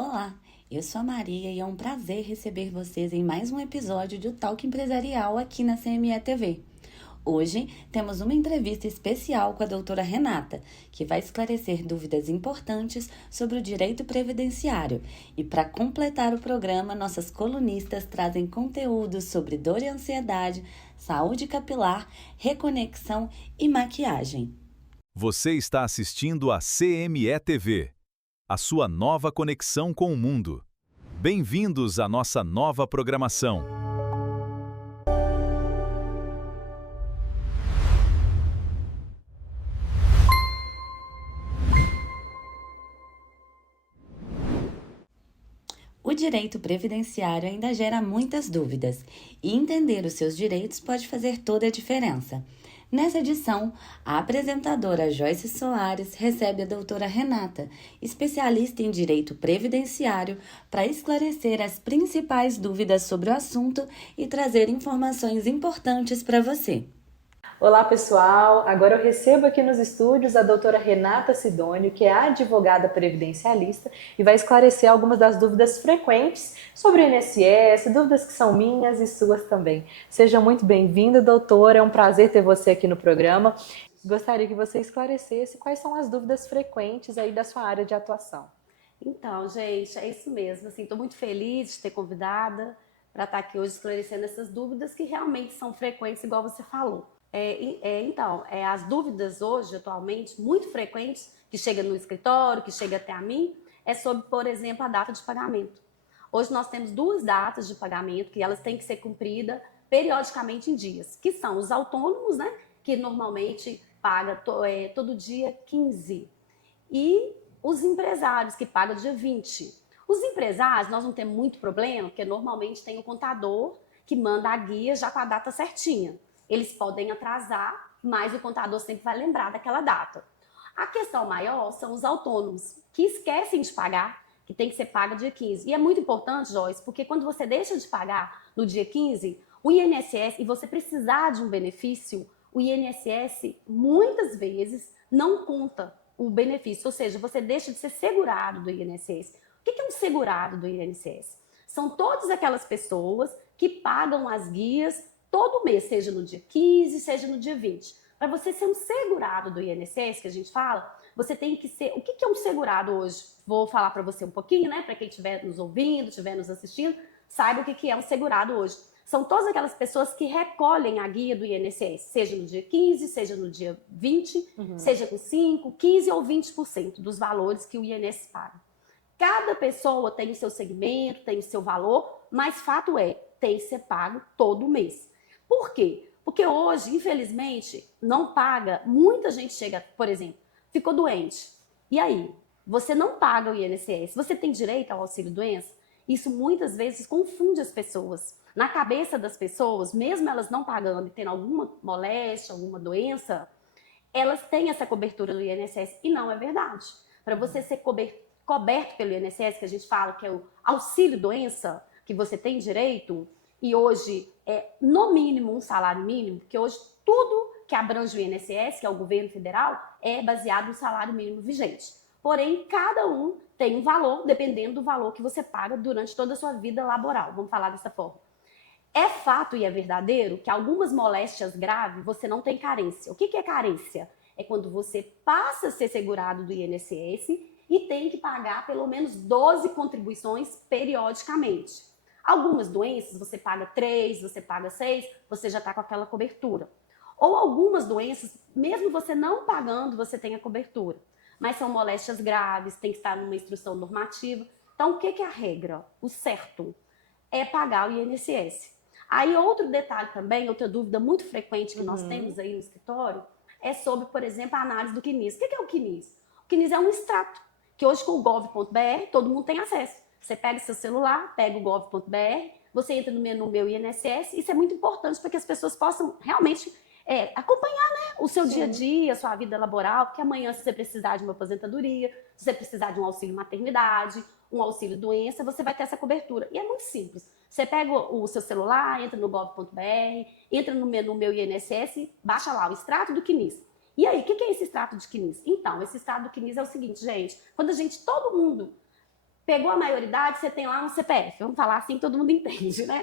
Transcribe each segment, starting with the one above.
Olá, eu sou a Maria e é um prazer receber vocês em mais um episódio do Talk Empresarial aqui na CME TV. Hoje temos uma entrevista especial com a doutora Renata, que vai esclarecer dúvidas importantes sobre o direito previdenciário. E para completar o programa, nossas colunistas trazem conteúdos sobre dor e ansiedade, saúde capilar, reconexão e maquiagem. Você está assistindo a CME TV, a sua nova conexão com o mundo. Bem-vindos à nossa nova programação. O direito previdenciário ainda gera muitas dúvidas e entender os seus direitos pode fazer toda a diferença. Nessa edição, a apresentadora Joyce Soares recebe a doutora Renata, especialista em direito previdenciário, para esclarecer as principais dúvidas sobre o assunto e trazer informações importantes para você. Olá pessoal, agora eu recebo aqui nos estúdios a doutora Renata Sidônio, que é advogada previdencialista e vai esclarecer algumas das dúvidas frequentes sobre o INSS, dúvidas que são minhas e suas também. Seja muito bem-vinda, doutora, é um prazer ter você aqui no programa. Gostaria que você esclarecesse quais são as dúvidas frequentes aí da sua área de atuação. Então, gente, é isso mesmo. Estou muito feliz de ter convidada para estar aqui hoje esclarecendo essas dúvidas que realmente são frequentes, igual você falou. As dúvidas hoje, atualmente, muito frequentes, que chegam no escritório, que chegam até a mim, é sobre, por exemplo, a data de pagamento. Hoje nós temos duas datas de pagamento que elas têm que ser cumpridas periodicamente em dias, que são os autônomos, né, que normalmente paga todo dia 15, e os empresários, que pagam dia 20. Os empresários, nós não temos muito problema, porque normalmente tem o contador que manda a guia já com a data certinha. Eles podem atrasar, mas o contador sempre vai lembrar daquela data. A questão maior são os autônomos, que esquecem de pagar, que tem que ser pago dia 15. E é muito importante, Joyce, porque quando você deixa de pagar no dia 15, o INSS, e você precisar de um benefício, o INSS muitas vezes não conta o benefício, ou seja, você deixa de ser segurado do INSS. O que é um segurado do INSS? São todas aquelas pessoas que pagam as guias todo mês, seja no dia 15, seja no dia 20. Para você ser um segurado do INSS, que a gente fala, você tem que ser... O que é um segurado hoje? Vou falar para você um pouquinho, né? Para quem estiver nos ouvindo, estiver nos assistindo, saiba o que é um segurado hoje. São todas aquelas pessoas que recolhem a guia do INSS, seja no dia 15, seja no dia 20, seja com 5, 15 ou 20% dos valores que o INSS paga. Cada pessoa tem o seu segmento, tem o seu valor, mas fato é, tem que ser pago todo mês. Por quê? Porque hoje, infelizmente, não paga. Muita gente chega, por exemplo, ficou doente. E aí? Você não paga o INSS. Você tem direito ao auxílio-doença? Isso muitas vezes confunde as pessoas. Na cabeça das pessoas, mesmo elas não pagando e tendo alguma moléstia, alguma doença, elas têm essa cobertura do INSS. E não é verdade. Para você ser coberto pelo INSS, que a gente fala que é o auxílio-doença, que você tem direito, e hoje é no mínimo um salário mínimo, porque hoje tudo que abrange o INSS, que é o governo federal, é baseado no salário mínimo vigente. Porém, cada um tem um valor, dependendo do valor que você paga durante toda a sua vida laboral, vamos falar dessa forma. É fato e é verdadeiro que algumas moléstias graves você não tem carência. O que é carência? É quando você passa a ser segurado do INSS e tem que pagar pelo menos 12 contribuições periodicamente. Algumas doenças você paga 3, você paga 6, você já está com aquela cobertura. Ou algumas doenças, mesmo você não pagando, você tem a cobertura. Mas são moléstias graves, tem que estar numa instrução normativa. Então, o que é a regra? O certo é pagar o INSS. Aí, outro detalhe também, outra dúvida muito frequente que nós temos aí no escritório, é sobre, por exemplo, a análise do CNIS. O que é o CNIS? O CNIS é um extrato, que hoje com o gov.br todo mundo tem acesso. Você pega seu celular, pega o gov.br, você entra no menu Meu INSS. Isso é muito importante para que as pessoas possam realmente acompanhar, né, o seu dia a dia, a sua vida laboral, porque amanhã, se você precisar de uma aposentadoria, se você precisar de um auxílio maternidade, um auxílio doença, você vai ter essa cobertura. E é muito simples. Você pega o seu celular, entra no gov.br, entra no menu Meu INSS, baixa lá o extrato do CNIS. E aí, o que é esse extrato de CNIS? Então, esse extrato do CNIS é o seguinte, gente, quando todo mundo Pegou a maioridade, você tem lá um CPF. Vamos falar assim, todo mundo entende, né?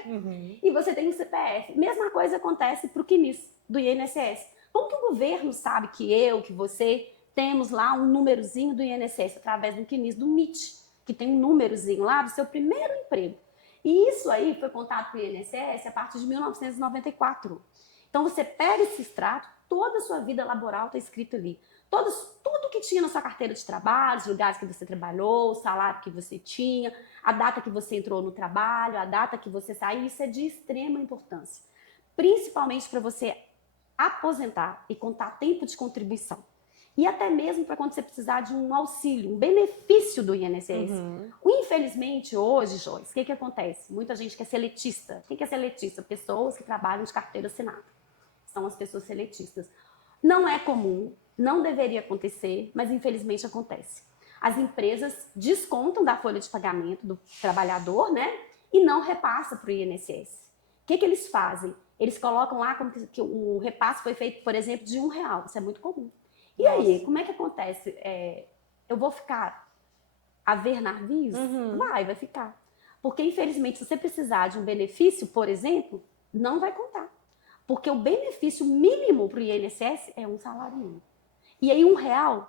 E você tem um CPF. Mesma coisa acontece para o CNIS, do INSS. Como que o governo sabe que eu, que você, temos lá um númerozinho do INSS através do CNIS, do MIT, que tem um númerozinho lá do seu primeiro emprego. E isso aí foi contado para o INSS a partir de 1994. Então você pega esse extrato, toda a sua vida laboral está escrito ali. Tudo que tinha na sua carteira de trabalho, os lugares que você trabalhou, o salário que você tinha, a data que você entrou no trabalho, a data que você saiu, isso é de extrema importância. Principalmente para você aposentar e contar tempo de contribuição. E até mesmo para quando você precisar de um auxílio, um benefício do INSS. Infelizmente, hoje, Joyce, o que acontece? Muita gente que é seletista. O que é seletista? Pessoas que trabalham de carteira assinada. São as pessoas seletistas. Não é comum, não deveria acontecer, mas infelizmente acontece. As empresas descontam da folha de pagamento do trabalhador, né? E não repassa para o INSS. O que eles fazem? Eles colocam lá como que o repasse foi feito, por exemplo, de R$1. Isso é muito comum. E aí, como é que acontece? Eu vou ficar a ver navios? Vai ficar. Porque, infelizmente, se você precisar de um benefício, por exemplo, não vai contar. Porque o benefício mínimo para o INSS é um salário mínimo. E aí, R$1,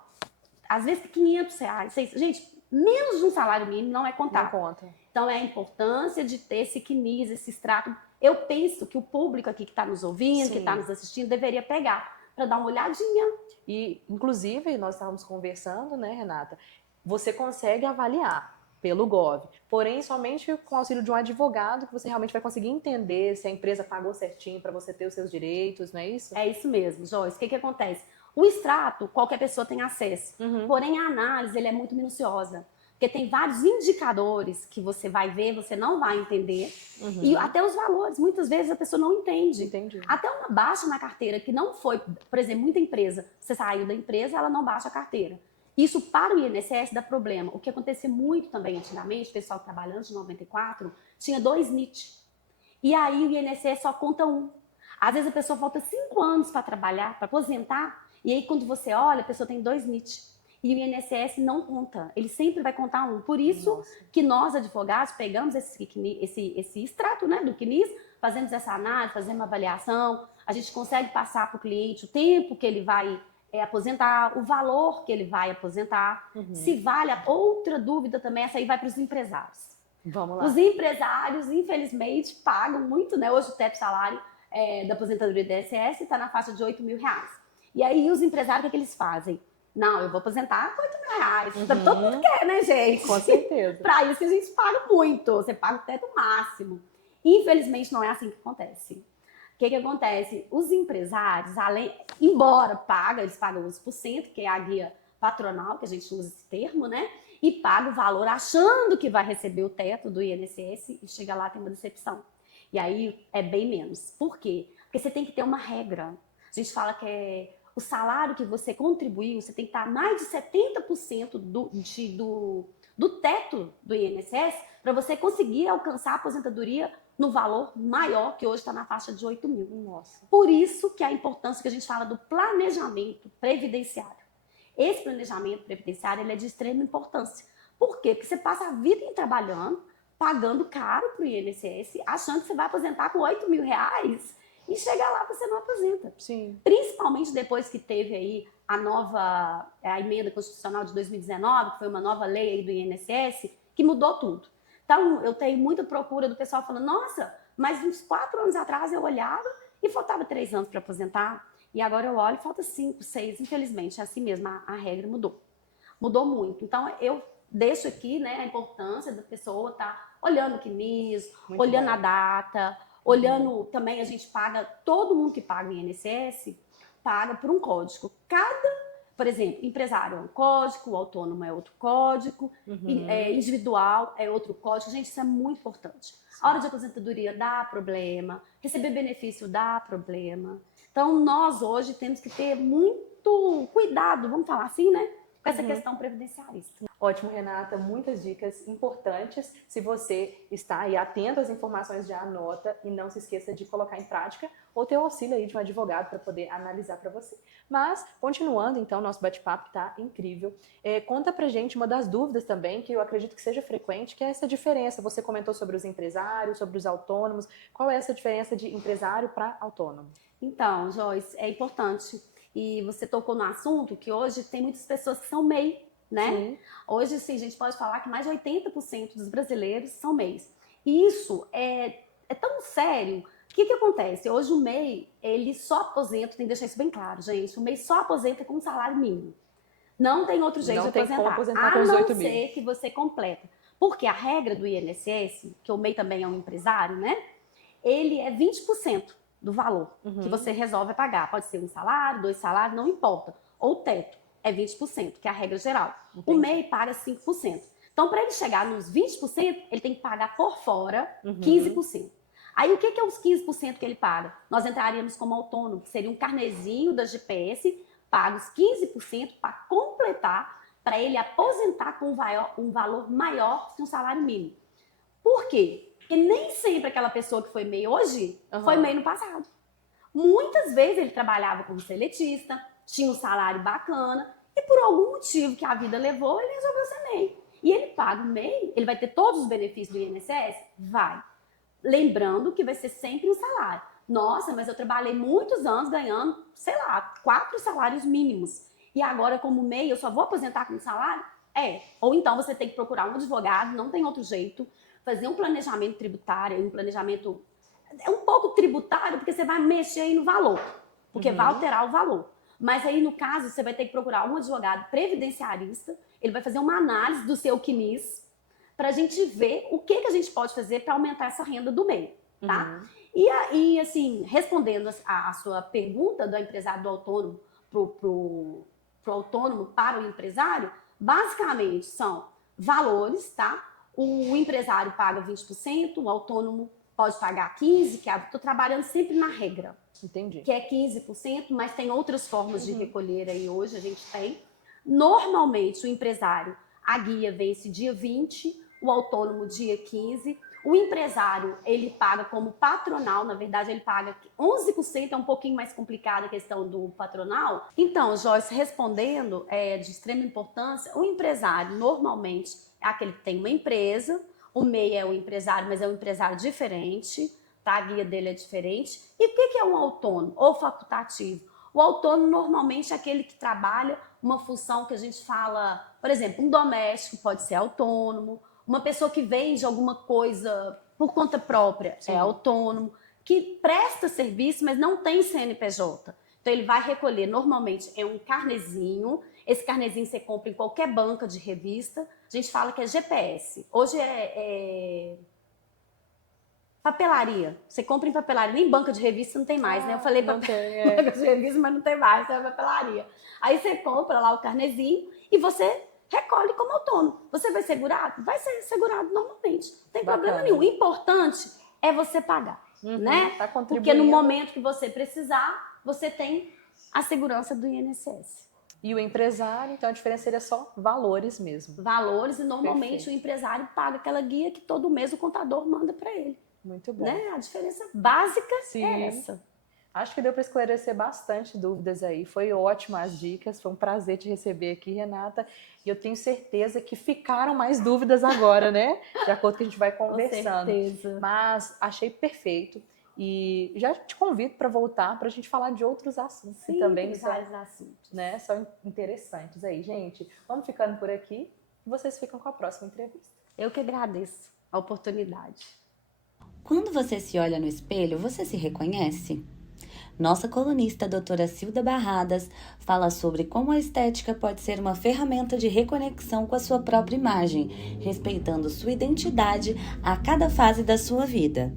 às vezes R$500. Gente, menos de um salário mínimo não é contar. Não conta. Então, é a importância de ter esse CNIS, esse extrato. Eu penso que o público aqui que está nos ouvindo, Sim. que está nos assistindo, deveria pegar para dar uma olhadinha. E, inclusive, nós estávamos conversando, né, Renata? Você consegue avaliar pelo Gov, porém somente com o auxílio de um advogado que você realmente vai conseguir entender se a empresa pagou certinho para você ter os seus direitos, não é isso? É isso mesmo, Joyce. O que acontece? O extrato, qualquer pessoa tem acesso, porém a análise ele é muito minuciosa, porque tem vários indicadores que você vai ver, você não vai entender, e até os valores, muitas vezes a pessoa não entende. Entendi. Até uma baixa na carteira que não foi, por exemplo, muita empresa, você saiu da empresa, ela não baixa a carteira. Isso para o INSS dá problema. O que acontecia muito também antigamente, o pessoal trabalhando de 94, tinha 2 NIT. E aí o INSS só conta 1. Às vezes a pessoa falta 5 anos para trabalhar, para aposentar, e aí quando você olha, a pessoa tem 2 NIT. E o INSS não conta, ele sempre vai contar 1. Por isso que nós, advogados, pegamos esse extrato, né, do CNIS, fazemos essa análise, fazemos uma avaliação, a gente consegue passar para o cliente o tempo que ele vai aposentar, o valor que ele vai aposentar, se vale. Outra dúvida também, essa aí vai para os empresários. Vamos lá. Os empresários, infelizmente, pagam muito, né? Hoje o teto salário da aposentadoria do INSS está na faixa de R$8.000. E aí os empresários, o que eles fazem? Não, eu vou aposentar com R$8.000. Todo mundo quer, né, gente? Com certeza. Para isso que a gente paga muito. Você paga o teto máximo. Infelizmente, não é assim que acontece. O que acontece? Os empresários, embora eles pagam 11%, que é a guia patronal, que a gente usa esse termo, né? E paga o valor achando que vai receber o teto do INSS e chega lá tem uma decepção. E aí é bem menos. Por quê? Porque você tem que ter uma regra. A gente fala que o salário que você contribuiu, você tem que estar mais de 70% do teto do INSS para você conseguir alcançar a aposentadoria no valor maior, que hoje está na faixa de R$8.000. Nossa. Por isso que a importância que a gente fala do planejamento previdenciário. Esse planejamento previdenciário ele é de extrema importância. Por quê? Porque você passa a vida trabalhando, pagando caro para o INSS, achando que você vai aposentar com R$8.000 e chega lá você não aposenta. Sim. Principalmente depois que teve aí a emenda constitucional de 2019, que foi uma nova lei aí do INSS, que mudou tudo. Então, eu tenho muita procura do pessoal falando, nossa, mas uns 4 anos atrás eu olhava e faltava 3 anos para aposentar. E agora eu olho e falta 5, 6. Infelizmente, é assim mesmo, a regra mudou. Mudou muito. Então, eu deixo aqui, né, a importância da pessoa estar olhando o CNIS, olhando a data, olhando também, a gente paga, todo mundo que paga o INSS, paga por um código. Por exemplo, empresário é um código, autônomo é outro código, individual é outro código. Gente, isso é muito importante. A hora de aposentadoria dá problema, receber benefício dá problema. Então, nós hoje temos que ter muito cuidado, vamos falar assim, né? Com essa questão previdenciarista. Ótimo, Renata, muitas dicas importantes. Se você está aí atento às informações, já anota e não se esqueça de colocar em prática ou ter o auxílio aí de um advogado para poder analisar para você. Mas, continuando então, nosso bate-papo está incrível. Conta pra gente uma das dúvidas também, que eu acredito que seja frequente, que é essa diferença. Você comentou sobre os empresários, sobre os autônomos. Qual é essa diferença de empresário para autônomo? Então, Joyce, é importante. E você tocou no assunto que hoje tem muitas pessoas que são MEI, né? Sim. Hoje, sim, a gente pode falar que mais de 80% dos brasileiros são MEIs. E isso é tão sério. O que acontece? Hoje o MEI, ele só aposenta, tem que deixar isso bem claro, gente. O MEI só aposenta com um salário mínimo. Não tem outro jeito de tem como aposentar. aposentar com os 8 A não mil. ser que você completa. Porque a regra do INSS, que o MEI também é um empresário, né? Ele é 20% do valor que você resolve pagar. Pode ser um salário, 2 salários, não importa. Ou teto. É 20%, que é a regra geral. Entendi. O MEI paga 5%. Então, para ele chegar nos 20%, ele tem que pagar por fora 15%. Aí, o que é os 15% que ele paga? Nós entraríamos como autônomo, que seria um carnezinho da GPS, paga os 15% para completar, para ele aposentar com um valor maior que um salário mínimo. Por quê? Porque nem sempre aquela pessoa que foi MEI hoje foi MEI no passado. Muitas vezes ele trabalhava como seletista, tinha um salário bacana e por algum motivo que a vida levou, ele resolveu ser MEI. E ele paga o MEI, ele vai ter todos os benefícios do INSS? Vai. Lembrando que vai ser sempre um salário. Nossa, mas eu trabalhei muitos anos ganhando, sei lá, 4 salários mínimos. E agora, como MEI, eu só vou aposentar com salário? Ou então você tem que procurar um advogado, não tem outro jeito, fazer um planejamento tributário, um planejamento... É um pouco tributário, porque você vai mexer aí no valor, porque vai alterar o valor. Mas aí, no caso, você vai ter que procurar um advogado previdenciarista, ele vai fazer uma análise do seu CNIS, para a gente ver o que a gente pode fazer para aumentar essa renda do MEI, tá? E aí, assim, respondendo a sua pergunta do empresário do autônomo pro autônomo para o empresário, basicamente são valores, tá? O empresário paga 20%, o autônomo pode pagar 15%, que estou trabalhando sempre na regra. Entendi. Que é 15%, mas tem outras formas de recolher aí hoje, a gente tem. Normalmente, o empresário, a guia vence dia 20, o autônomo dia 15. O empresário, ele paga como patronal, na verdade, ele paga 11%, é um pouquinho mais complicada a questão do patronal. Então, Joyce, respondendo, de extrema importância, o empresário, normalmente, é aquele que tem uma empresa, o MEI é o empresário, mas é um empresário diferente, tá? A guia dele é diferente. E o que é um autônomo ou facultativo? O autônomo, normalmente, é aquele que trabalha uma função que a gente fala, por exemplo, um doméstico pode ser autônomo, uma pessoa que vende alguma coisa por conta própria é autônomo, que presta serviço, mas não tem CNPJ. Então, ele vai recolher, normalmente, é um carnezinho. Esse carnezinho você compra em qualquer banca de revista. A gente fala que é GPS. Hoje é papelaria. Você compra em papelaria. Nem banca de revista não tem mais, né? Eu falei banca de revista, mas não tem mais. É papelaria. Aí você compra lá o carnezinho e você recolhe como autônomo. Você vai segurado? Vai ser segurado normalmente. Não tem problema nenhum. O importante é você pagar, né? Tá contribuindo. Porque no momento que você precisar, você tem a segurança do INSS. E o empresário, então a diferença seria só valores mesmo. Valores, e normalmente Perfeito. o empresário paga aquela guia que todo mês o contador manda para ele. Muito bom. Né? A diferença básica Sim. é essa. Acho que deu para esclarecer bastante dúvidas aí. Foi ótima as dicas. Foi um prazer te receber aqui, Renata. E eu tenho certeza que ficaram mais dúvidas agora, né? De acordo com que a gente vai conversando. Com certeza. Mas achei perfeito. E já te convido para voltar para a gente falar de outros assuntos. Sim, que também tem são, vários assuntos. né, são interessantes aí. Gente, vamos ficando por aqui. E vocês ficam com a próxima entrevista. Eu que agradeço a oportunidade. Quando você se olha no espelho, você se reconhece? Nossa colunista, a doutora Cilda Barradas, fala sobre como a estética pode ser uma ferramenta de reconexão com a sua própria imagem, respeitando sua identidade a cada fase da sua vida.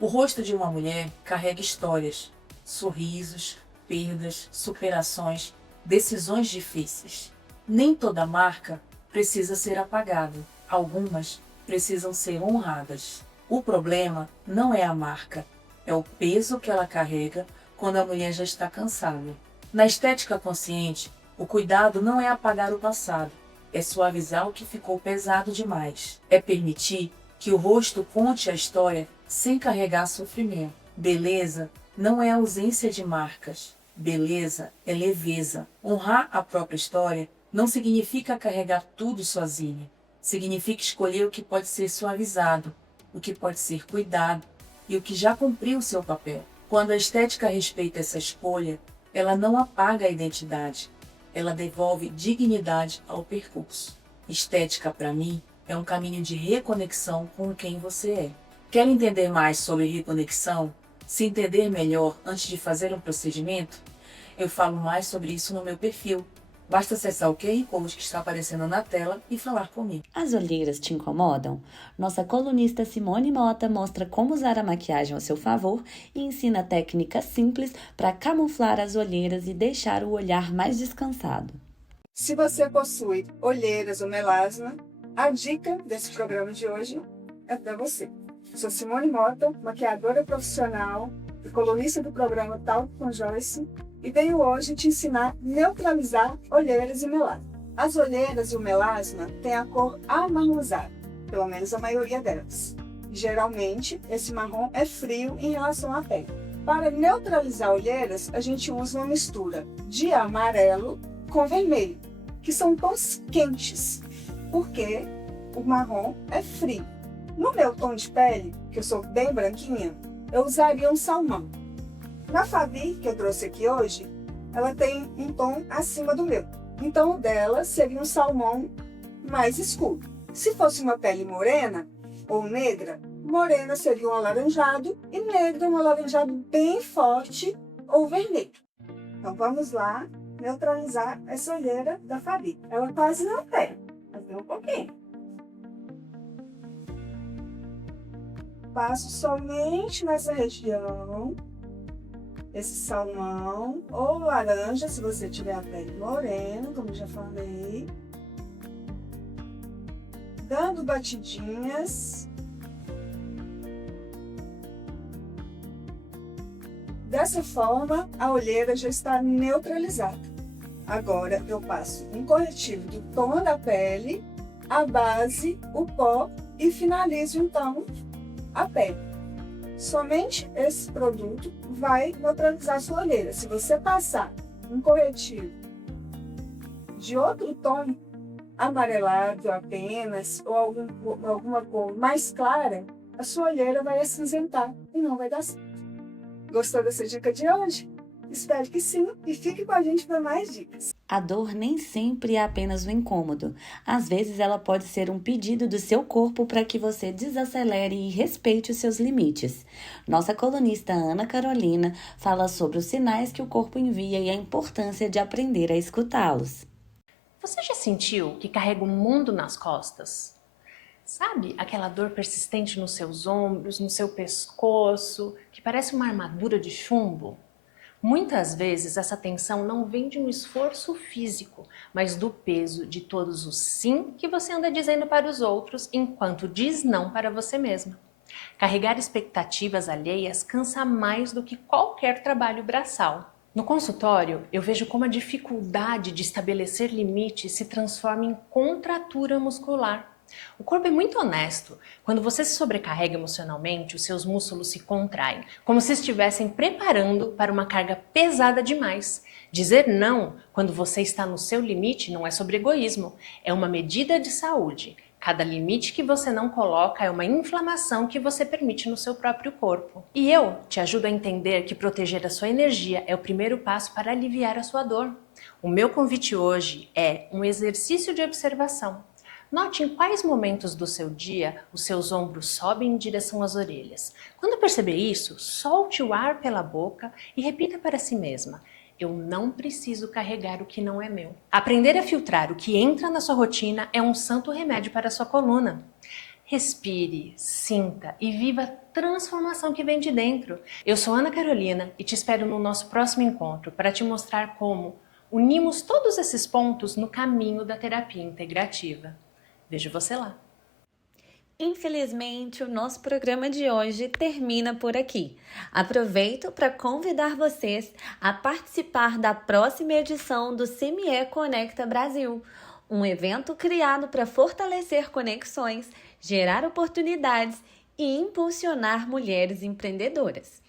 O rosto de uma mulher carrega histórias, sorrisos, perdas, superações, decisões difíceis. Nem toda marca precisa ser apagada, algumas precisam ser honradas. O problema não é a marca, é o peso que ela carrega quando a mulher já está cansada. Na estética consciente, o cuidado não é apagar o passado, é suavizar o que ficou pesado demais. É permitir que o rosto conte a história sem carregar sofrimento. Beleza não é ausência de marcas. Beleza é leveza. Honrar a própria história não significa carregar tudo sozinha. Significa escolher o que pode ser suavizado, o que pode ser cuidado e o que já cumpriu o seu papel. Quando a estética respeita essa escolha, ela não apaga a identidade, ela devolve dignidade ao percurso. Estética, para mim, é um caminho de reconexão com quem você é. Quer entender mais sobre reconexão? Se entender melhor antes de fazer um procedimento? Eu falo mais sobre isso no meu perfil. Basta acessar o QR Code que está aparecendo na tela e falar comigo. As olheiras te incomodam? Nossa colunista Simone Mota mostra como usar a maquiagem ao seu favor e ensina técnicas simples para camuflar as olheiras e deixar o olhar mais descansado. Se você possui olheiras ou melasma, a dica desse programa de hoje é para você. Sou Simone Mota, maquiadora profissional e colunista do programa Talk com Joyce, e venho hoje te ensinar a neutralizar olheiras e melasma. As olheiras e o melasma têm a cor amarronzada, pelo menos a maioria delas. Geralmente, esse marrom é frio em relação à pele. Para neutralizar olheiras, a gente usa uma mistura de amarelo com vermelho, que são tons quentes, porque o marrom é frio. No meu tom de pele, que eu sou bem branquinha, eu usaria um salmão. Na Fabi, que eu trouxe aqui hoje, ela tem um tom acima do meu. Então, o dela seria um salmão mais escuro. Se fosse uma pele morena ou negra, morena seria um alaranjado e negra um alaranjado bem forte ou vermelho. Então, vamos lá neutralizar essa olheira da Fabi. Ela quase não tem, mas tem um pouquinho. Passo somente nessa região, esse salmão ou laranja, se você tiver a pele morena, como já falei. Dando batidinhas. Dessa forma, a olheira já está neutralizada. Agora, eu passo um corretivo do tom da pele, a base, o pó e finalizo, então, a pele. Somente esse produto vai neutralizar a sua olheira. Se você passar um corretivo de outro tom, amarelado apenas, ou alguma cor mais clara, a sua olheira vai acinzentar e não vai dar certo. Gostou dessa dica de hoje? Espero que sim e fique com a gente para mais dicas. A dor nem sempre é apenas um incômodo. Às vezes ela pode ser um pedido do seu corpo para que você desacelere e respeite os seus limites. Nossa colunista Ana Carolina fala sobre os sinais que o corpo envia e a importância de aprender a escutá-los. Você já sentiu que carrega o mundo nas costas? Sabe aquela dor persistente nos seus ombros, no seu pescoço, que parece uma armadura de chumbo? Muitas vezes essa tensão não vem de um esforço físico, mas do peso de todos os sim que você anda dizendo para os outros enquanto diz não para você mesma. Carregar expectativas alheias cansa mais do que qualquer trabalho braçal. No consultório, eu vejo como a dificuldade de estabelecer limites se transforma em contratura muscular. O corpo é muito honesto. Quando você se sobrecarrega emocionalmente, os seus músculos se contraem, como se estivessem preparando para uma carga pesada demais. Dizer não quando você está no seu limite não é sobre egoísmo, é uma medida de saúde. Cada limite que você não coloca é uma inflamação que você permite no seu próprio corpo. E eu te ajudo a entender que proteger a sua energia é o primeiro passo para aliviar a sua dor. O meu convite hoje é um exercício de observação. Note em quais momentos do seu dia os seus ombros sobem em direção às orelhas. Quando perceber isso, solte o ar pela boca e repita para si mesma: eu não preciso carregar o que não é meu. Aprender a filtrar o que entra na sua rotina é um santo remédio para a sua coluna. Respire, sinta e viva a transformação que vem de dentro. Eu sou Ana Carolina e te espero no nosso próximo encontro para te mostrar como unimos todos esses pontos no caminho da terapia integrativa. Vejo você lá. Infelizmente, o nosso programa de hoje termina por aqui. Aproveito para convidar vocês a participar da próxima edição do CME Conecta Brasil, um evento criado para fortalecer conexões, gerar oportunidades e impulsionar mulheres empreendedoras.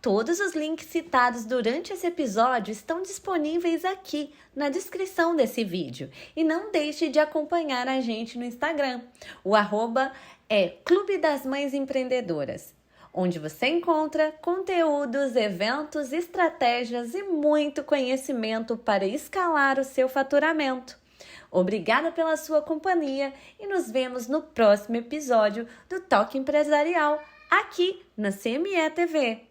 Todos os links citados durante esse episódio estão disponíveis aqui na descrição desse vídeo. E não deixe de acompanhar a gente no Instagram. O @ é Clube das Mães Empreendedoras, onde você encontra conteúdos, eventos, estratégias e muito conhecimento para escalar o seu faturamento. Obrigada pela sua companhia e nos vemos no próximo episódio do Talk Empresarial, aqui na CME TV.